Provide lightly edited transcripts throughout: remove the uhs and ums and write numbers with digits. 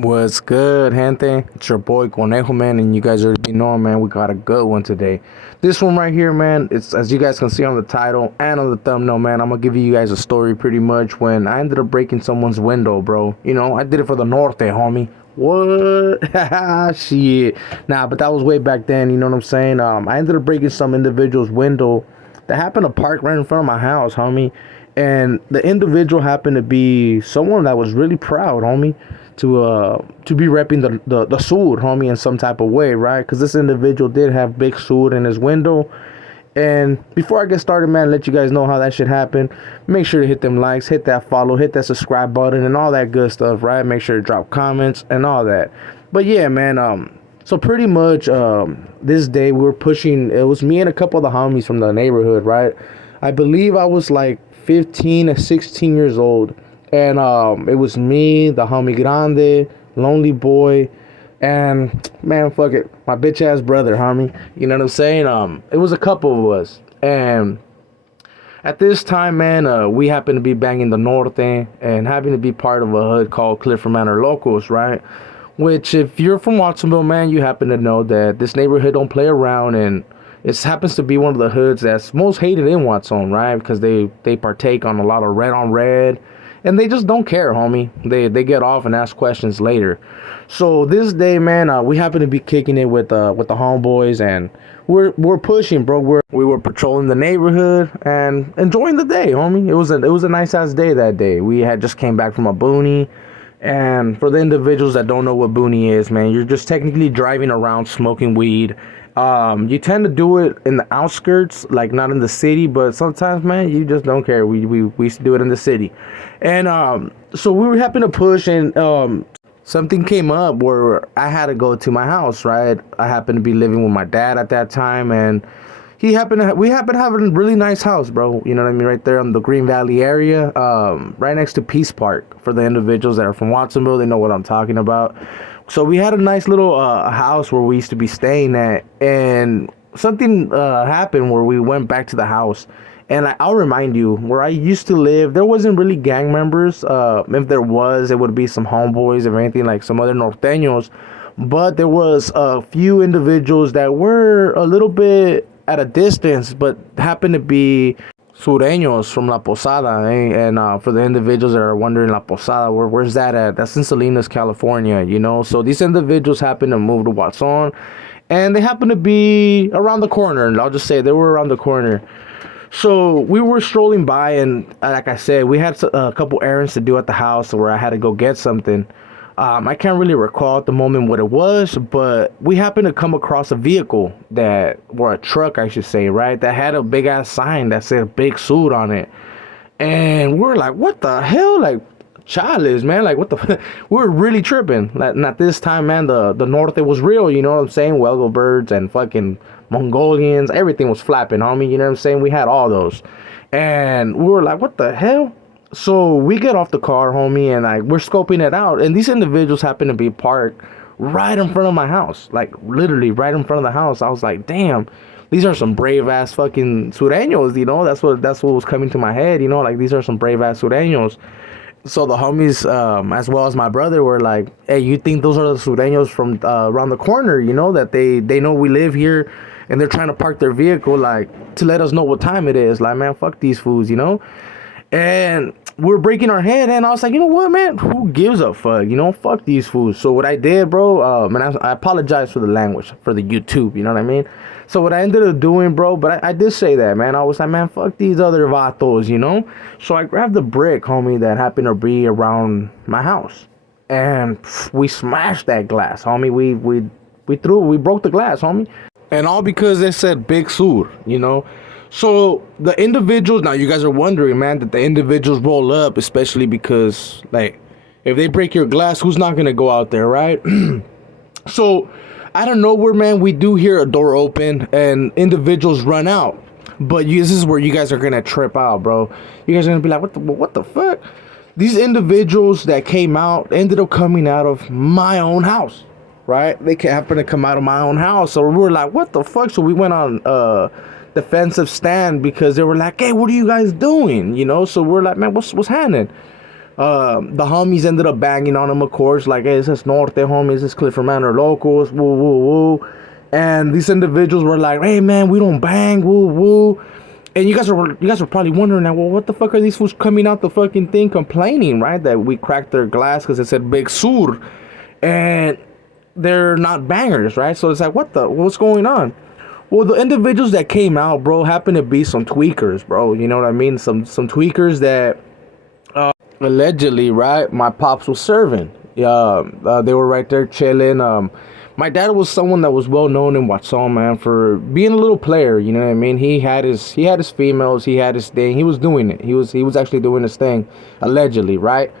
What's good, gente? It's your boy Conejo, man, and you guys already know, man, we got a good one today. This one right here, man, it's as you guys can see on the title and on the thumbnail, man, I'm gonna give you guys a story pretty much when I ended up breaking someone's window, bro. You know, I did it for the Norte, homie. What? Shit. Nah, but that was way back then, you know what I'm saying? I ended up breaking some individual's window that happened to park right in front of my house, homie. And the individual happened to be someone that was really proud, homie, to be repping the Sur, homie, in some type of way, right? Because this individual did have Big Sur in his window. And before I get started, man, let you guys know how that shit happened. Make sure to hit them likes, hit that follow, hit that subscribe button, and all that good stuff, right? Make sure to drop comments and all that. But yeah, man, so pretty much this day we were pushing. It was me and a couple of the homies from the neighborhood, right? I believe I was like 15 or 16 years old. And it was me, the homie Grande, Lonely Boy, and man, fuck it, my bitch ass brother, homie. You know what I'm saying? It was a couple of us. And at this time, man, we happened to be banging the Norte and having to be part of a hood called Clifford Manor Locals, right? Which, if you're from Watsonville, man, you happen to know that this neighborhood don't play around, and it happens to be one of the hoods that's most hated in Watson, right? Because they partake on a lot of red on red. And they just don't care, homie. They get off and ask questions later. So this day, man, we happen to be kicking it with the homeboys, and we're pushing, bro. We were patrolling the neighborhood and enjoying the day, homie. It was a nice ass day that day. We had just came back from a booney, and for the individuals that don't know what booney is, man, you're just technically driving around smoking weed. You tend to do it in the outskirts, like not in the city, but sometimes, man, you just don't care. We used to do it in the city. And so we were happen to push, and something came up where I had to go to my house, right? I happened to be living with my dad at that time, and we happened to have a really nice house, bro. You know what I mean? Right there on the Green Valley area, right next to Peace Park. For the individuals that are from Watsonville, they know what I'm talking about. So we had a nice little house where we used to be staying at, and something happened where we went back to the house. And I'll remind you, where I used to live, there wasn't really gang members. If there was, it would be some homeboys, if anything, like some other norteños. But there was a few individuals that were a little bit at a distance, but happened to be sureños from La Posada, eh? And for the individuals that are wondering, La Posada, where's that at? That's in Salinas, California, you know? So these individuals happened to move to Watson, and they happened to be around the corner, and I'll just say they were around the corner. So we were strolling by, and like I said, we had a couple errands to do at the house where I had to go get something. I can't really recall at the moment what it was, but we happened to come across a vehicle or a truck, I should say, right? That had a big ass sign that said Big Sur on it. And we're like, what the hell? Like, childish, man. Like, what the we're really tripping. Like, not this time, man. The Norte was real, you know what I'm saying? Welgo birds and fucking Mongolians, everything was flapping, homie, you know what I'm saying? We had all those. And we were like, what the hell? So we get off the car, homie, and like we're scoping it out, and these individuals happen to be parked right in front of my house, like literally right in front of the house. I was like, damn, these are some brave ass fucking sureños, you know? That's what was coming to my head, you know? Like, these are some brave ass sureños. So the homies, as well as my brother, were like, hey, you think those are the sureños from around the corner, you know, that they know we live here, and they're trying to park their vehicle, like, to let us know what time it is. Like, man, fuck these fools, you know? And we're breaking our head, and I was like, you know what, man? Who gives a fuck? You know, fuck these fools. So what I did, bro, and I apologize for the language, for the YouTube, you know what I mean? So what I ended up doing, bro, but I did say that, man. I was like, man, fuck these other vatos, you know? So I grabbed the brick, homie, that happened to be around my house, and we smashed that glass, homie. We broke the glass, homie. And all because they said Big Sur, you know? So the individuals, now you guys are wondering, man, that the individuals roll up, especially because, like, if they break your glass, who's not going to go out there, right? So out of nowhere, man, we do hear a door open and individuals run out. But this is where you guys are going to trip out, bro. You guys are going to be like, what the fuck? These individuals that came out ended up coming out of my own house, right? They happened to come out of my own house. So we were like, what the fuck? So we went on defensive stand because they were like, hey, what are you guys doing? You know, so we're like, man, what's happening? The homies ended up banging on him, of course, like, hey, this is Norte, homies, this is Clifford Manor locals, woo, woo, woo. And these individuals were like, hey, man, we don't bang, woo, woo. And you guys are probably wondering now, well, what the fuck are these fools coming out the fucking thing complaining, right? That we cracked their glass because it said Big Sur. And they're not bangers, right? So it's like, what's going on? Well, the individuals that came out, bro, happen to be some tweakers, bro. You know what I mean? Some tweakers that allegedly, right, my pops was serving. They were right there chilling. My dad was someone that was well known in Watson, man, for being a little player. You know what I mean? He had his females, he had his thing. He was doing it. He was actually doing his thing, allegedly, right?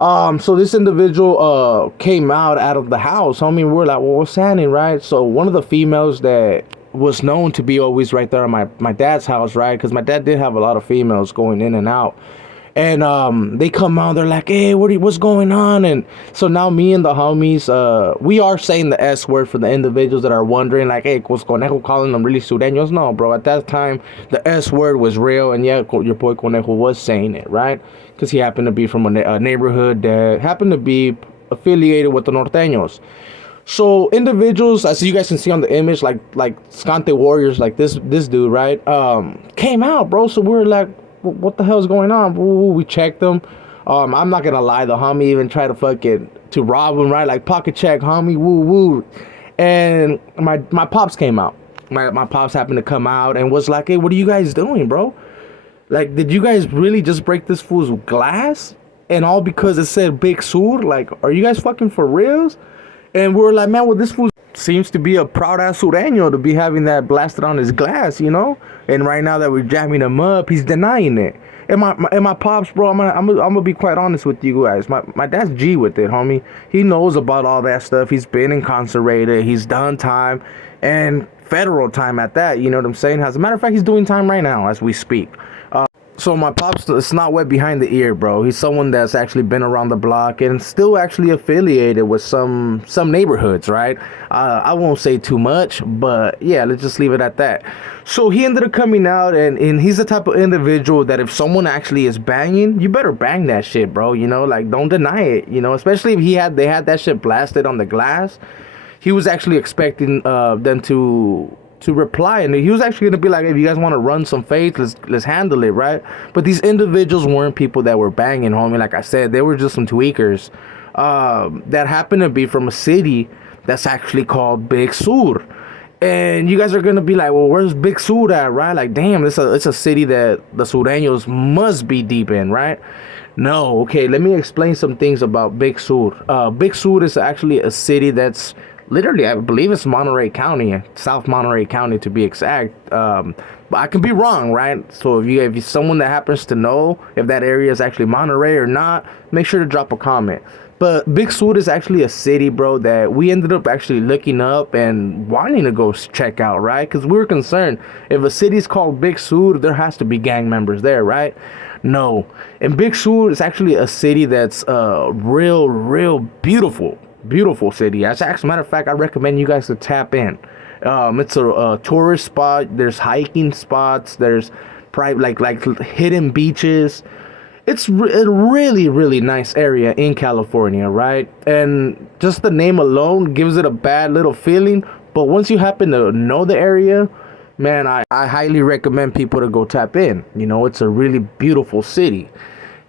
So this individual came out of the house. I mean, we're like, well, what's happening, right? So one of the females that was known to be always right there at my dad's house, right? Because my dad did have a lot of females going in and out. And they come out, they're like, hey, what's going on? And so now me and the homies, we are saying the S word for the individuals that are wondering, like, hey, was Conejo calling them really sureños? No, bro, at that time, the S word was real, and yeah, your boy Conejo was saying it, right? Because he happened to be from a neighborhood that happened to be affiliated with the Norteños. So individuals, as you guys can see on the image, like Scante warriors, like this dude, right, came out, bro. So we were like, what the hell is going on? We checked them. I'm not gonna lie, the homie even tried to rob him, right? Like, pocket check, homie, woo woo. And my pops came out. My pops happened to come out and was like, hey, what are you guys doing, bro? Like, did you guys really just break this fool's glass? And all because it said Big Sur? Like, are you guys fucking for reals? And we were like, man, well, this fool seems to be a proud ass sureño to be having that blasted on his glass, you know. And right now that we're jamming him up, he's denying it. And my pops, bro, I'm gonna be quite honest with you guys. My dad's G with it, homie. He knows about all that stuff. He's been incarcerated. He's done time, and federal time at that. You know what I'm saying? As a matter of fact, he's doing time right now as we speak. So my pops, it's not wet behind the ear, bro. He's someone that's actually been around the block and still actually affiliated with some neighborhoods, right? I won't say too much, but yeah, let's just leave it at that. So he ended up coming out, and he's the type of individual that if someone actually is banging, you better bang that shit, bro. You know, like, don't deny it, you know, especially if they had that shit blasted on the glass. He was actually expecting them to reply, and he was actually gonna be like, hey, if you guys want to run some faith, let's handle it, right? But these individuals weren't people that were banging, homie. Like I said, they were just some tweakers that happened to be from a city that's actually called Big Sur. And you guys are gonna be like, well, where's Big Sur at, right? Like, damn, it's a city that the sureños must be deep in, right? No, okay, let me explain some things about Big Sur. Big Sur is actually a city that's literally, I believe it's Monterey County, South Monterey County to be exact. But I can be wrong, right? So if you're someone that happens to know if that area is actually Monterey or not, make sure to drop a comment. But Big Sur is actually a city, bro, that we ended up actually looking up and wanting to go check out, right? Because we were concerned, if a city's called Big Sur, there has to be gang members there, right? No. And Big Sur is actually a city that's real beautiful city. As a matter of fact, I recommend you guys to tap in. It's a tourist spot. There's hiking spots. There's private like hidden beaches. It's a really nice area in California, right? And just the name alone gives it a bad little feeling. But once you happen to know the area, man, I highly recommend people to go tap in. You know, it's a really beautiful city.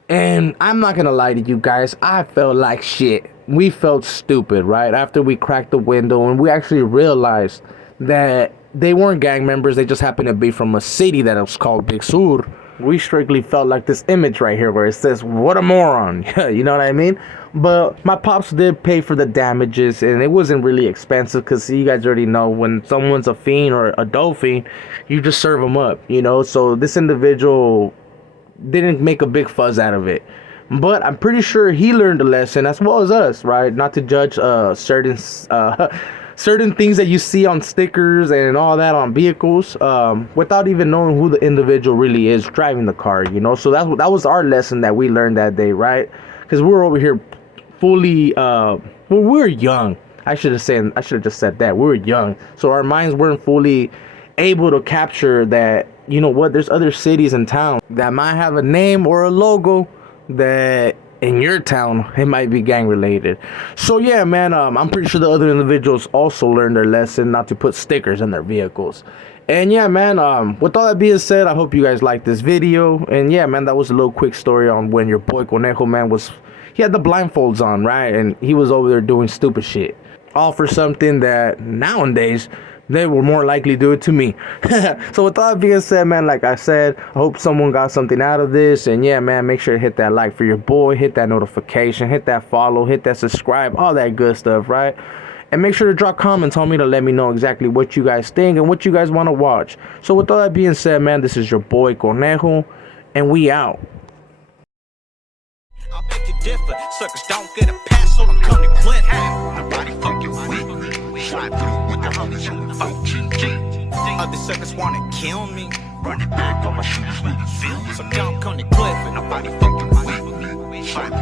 And I'm not gonna lie to you guys, I felt like shit. We felt stupid, right? After we cracked the window and we actually realized that they weren't gang members, they just happened to be from a city that was called Big Sur. We strictly felt like this image right here where it says, what a moron. You know what I mean? But my pops did pay for the damages, and it wasn't really expensive because you guys already know when someone's a fiend or a dope fiend, you just serve them up, you know? So this individual didn't make a big fuzz out of it. But I'm pretty sure he learned a lesson as well as us, right? Not to judge certain certain things that you see on stickers and all that on vehicles, without even knowing who the individual really is driving the car, you know. So that was our lesson that we learned that day, right? Because we were over here fully, well, we were young. I should have just said that we were young, so our minds weren't fully able to capture that. You know what? There's other cities and towns that might have a name or a logo that in your town it might be gang related. So yeah, man, I'm pretty sure the other individuals also learned their lesson not to put stickers in their vehicles. And yeah, man, with all that being said, I hope you guys liked this video. And yeah, man, that was a little quick story on when your boy Conejo, man, he had the blindfolds on, right? And he was over there doing stupid shit, all for something that nowadays they were more likely to do it to me. So with all that being said, man, like I said, I hope someone got something out of this. And yeah, man, make sure to hit that like for your boy, hit that notification, hit that follow, hit that subscribe, all that good stuff, right? And make sure to drop comments on me to let me know exactly what you guys think and what you guys want to watch. So with all that being said, man, this is your boy Conejo, and we out. I beg to differ, suckers don't get a pass, so I'm coming to Clint. Nobody fucking with me. Slide through with the homies on the OGG. Other suckers wanna kill me. Run it back on my shoes, niggas feel me. So don't come to Cliff, and nobody fucking with me. Slide